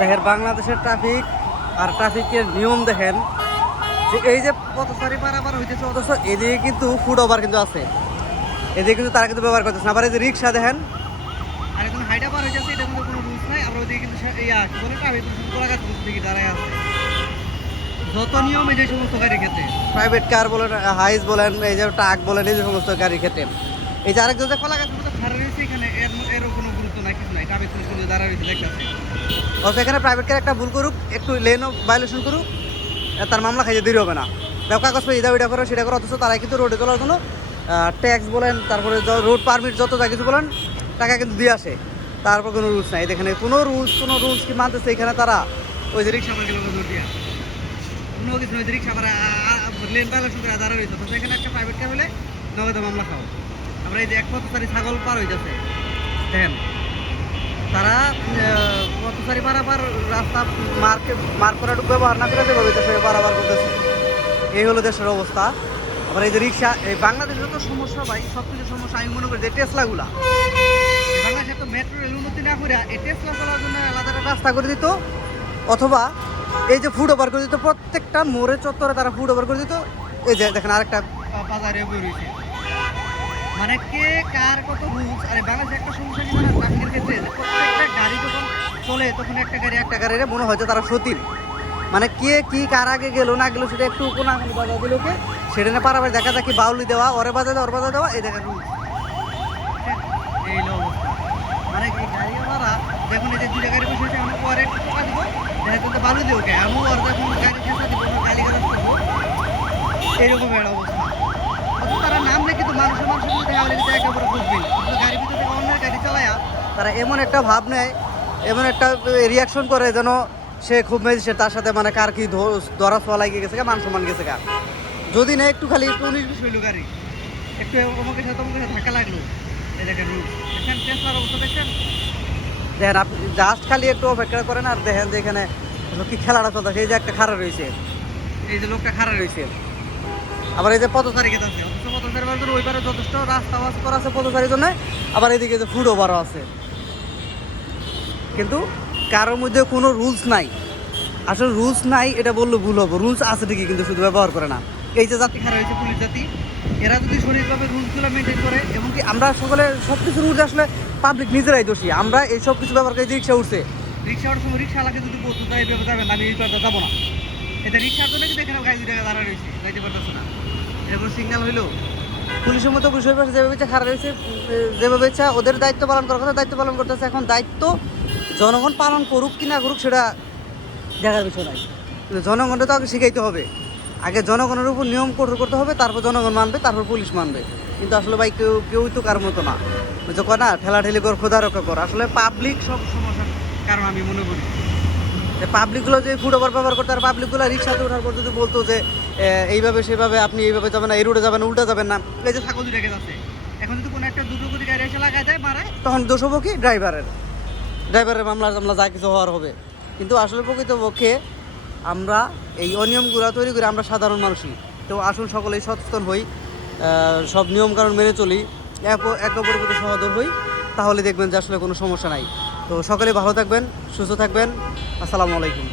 দেখেন বাংলাদেশের ট্রাফিক আর ট্রাফিকের নিয়ম দেখেন যে এই যে পথচারী পারাপার হইতেছে, অথচ এদিকে কিন্তু ফুট ওভার কিন্তু আছে, এদিকে কিন্তু তারা কিন্তু ব্যবহার করতেছে না। আবার এই যে রিক্সা দেখেন আর এখন হাইটা পার হয়ে যাচ্ছে, এটা কিন্তু কোনো রুলস নাই। আবার ওইদিকে কিন্তু কি বলে ট্রাফিক কোলাঘাট দিকে দাঁড়ায় আছে। যত নিয়ম এই যে সমস্ত গাড়ির ক্ষেত্রে, প্রাইভেট কার বলেন, হাইস বলেন, এই যে ট্রাক বলেন, এই যে সমস্ত গাড়ির ক্ষেত্রে, এই যে আরেকজন যে কোলাঘাট মতো খাড়া রয়েছে এখানে, এর কোনো গুরুত্ব নাই, কিছু নাই। ট্রাফিক পুলিশ কিন্তু দাঁড়া রয়েছে দেখতেছে। অথচ এখানে প্রাইভেট কার একটা ভুল করুক, একটু লেনও ভায়োলেশন করুক, তার মামলা খাইতে দেরি হবে না। দেখো কাগজ পেয়ে এটা করো সেটা করো, অথচ তারা কিন্তু রোডে চলার জন্য ট্যাক্স বলেন, তারপরে রোড পারমিট যত যা কিছু বলেন টাকা কিন্তু দিয়ে আসে। তারপর কোনো রুলস নাই, এখানে কোনো রুলস কি মানতেছে এখানে তারা? ওই যে রিক্সা আমাকে জোর দিয়ে কোনো কিছু নয়, রিক্সা আমার লেন ভায়োলেশন করে দাঁড়া রয়েছে। অথচ এখানে একটা প্রাইভেট কার হলে নগদে মামলা খাও। আমরা এই যে এক পথচারী ছাগল পার হয়ে যাচ্ছে দেখেন, তারা পথচারী পারাপার রাস্তা মার্ক করাটুকু ব্যবহার না করে দেবে দেশে পারাপার করতেছে। এই হলো দেশের অবস্থা। আবার এই যে রিক্সা, এই বাংলাদেশের তো সমস্যা ভাই, সব কিছু সমস্যা। আমি মনে করি যে টেসলাগুলা, বাংলাদেশে তো মেট্রো রেল উন্নতি না করে এই টেসলা চলার জন্য আলাদা রাস্তা করে দিত, অথবা এই যে ফুট ওভার করে দিত, প্রত্যেকটা মোড়ে চত্বরে তারা ফুট ওভার করে দিত। এই যে দেখেন আরেকটা বাজারে বেরিয়েছে, মানে কে কার কত রুলস। আরে বাংলাদেশে একটা সমস্যা কি জানেন ট্রাফিকের ক্ষেত্রে, প্রত্যেকটা গাড়ি যখন চলে তখন একটা গাড়ির মনে হয় যে তারা সতীন, মানে কে কি কার আগে গেল না গেল সেটা একটু কোনা বাজা দিল, কে সেটা না পারাবার দেখা দেখি বাউলি দেওয়া, ওরে বাজা দেওয়া, ওর বাজা দেওয়া, এই দেখেন রুলস। এই অবস্থা, মানে এই গাড়িওয়ালারা যখন এই যে দুইটা গাড়ি বসেছে আমি পরে একটু টোকা দিব, দেখা কিন্তু বালু দিব কে আমি, ওর যখন গাড়ি চেষ্টা দিব গাড়ি গাড়ি করবো, এইরকম একটা অবস্থা। তারা নামলে কিন্তু মানুষের দেখা হলে কিন্তু একেবারে বুঝবেন, কিন্তু গাড়ির ভিতরে থেকে অন্যের গাড়ি চালায়া তারা এমন একটা ভাব নেয়, এমন একটা রিয়াকশন করে যেন সে খুব মেজেছে, তার সাথে মানে কার কি ধরা ছোঁয়া লাগিয়ে গেছে, মান সম্মান গেছে কার। যদি না একটু খালি একটু 19-20 হইলো গাড়ি, একটু অমুকের সাথে ধাক্কা লাগলো, এই দেখেন দেখেন টেসলার অবস্থা দেখছেন। দেখেন আপনি জাস্ট খালি একটু অপেক্ষা করেন আর দেখেন যে এখানে কি খেলাটা চলছে। এই যে একটা খাড়া রয়েছে, এই যে লোকটা খাড়া রয়েছে। আবার এই যে পথচারী ক্ষেত আছে, অথচ পথচারী বাজার ওই পারে যথেষ্ট রাস্তা বাস করা আছে পথচারীর জন্য, আবার এদিকে যে ফুট ওভারও আছে, কিন্তু কারোর মধ্যে কোনো রুলস নাই। আসলে রুলস নাই এটা বললে ভুল হবো, রুলস আছে ঠিকই কিন্তু শুধু ব্যবহার করে না। এই যে জাতি খারাপ হয়েছে পুলিশ জাতি, এরা যদি সঠিকভাবে রুলসগুলো মেনটেন করে, এবং কি আমরা সকলে সব কিছু রুলস আসলে পাবলিক নিজেরাই দোষী। আমরা এই সব কিছু ব্যবহার করে রিক্সা উঠছে, রিক্সা ওঠার সময় রিক্সাওয়ালাকে যদি বলতো তাই এইভাবে যাবেন না, আমি এই পারটা যাবো না, এটা রিক্সার জন্য কিন্তু এখানে গাড়ি দুটো দাঁড়া রয়েছে, যাইতে পারতেছে না, এরকম সিগন্যাল হইলো। পুলিশের মতো পুলিশের পাশে যেভাবে ইচ্ছা খারাপ রয়েছে, যেভাবে ইচ্ছা ওদের দায়িত্ব পালন করার কথা দায়িত্ব পালন করতেছে। এখন দায়িত্ব জনগণ পালন করুক কি না করুক সেটা দেখার বিষয় নাই, কিন্তু জনগণটা তো আগে শিখাইতে হবে। আগে জনগণের উপর নিয়ম কঠোর করতে হবে, তারপর জনগণ মানবে, তারপর পুলিশ মানবে। কিন্তু আসলে ভাই কেউই তো কার মতো না, বুঝছো না, ঠেলাঠেলি কর, খোদা রক্ষা কর। আসলে পাবলিক সব সমস্যার কারণ আমি মনে করি যে পাবলিকগুলো যে ফুট ওভার ব্যবহার করতে, আর পাবলিকগুলো রিক্সাতে ওঠার পর যদি বলতো যে এইভাবে সেভাবে আপনি এইভাবে যাবেন না, এই রোডে যাবেন, উল্টা যাবেন না, এই যে ছাগল দুটাকে যাচ্ছে, এখন যদি কোনো একটা দ্রুতগতি গাড়ি এসে লাগাই দেয় মারে, তখন দোষ হবো কি ড্রাইভারের মামলা যা কিছু হওয়ার হবে। কিন্তু আসলে প্রকৃতপক্ষে আমরা এই অনিয়মগুলো তৈরি করি আমরা সাধারণ মানুষই। তো আসুন সকলেই সচেতন হই, সব নিয়মকানুন মেনে চলি, একে অপরের প্রতি সহদর হই, তাহলে দেখবেন যে আসলে কোনো সমস্যা নাই। তো সকলে ভালো থাকবেন, সুস্থ থাকবেন। আসসালামু আলাইকুম।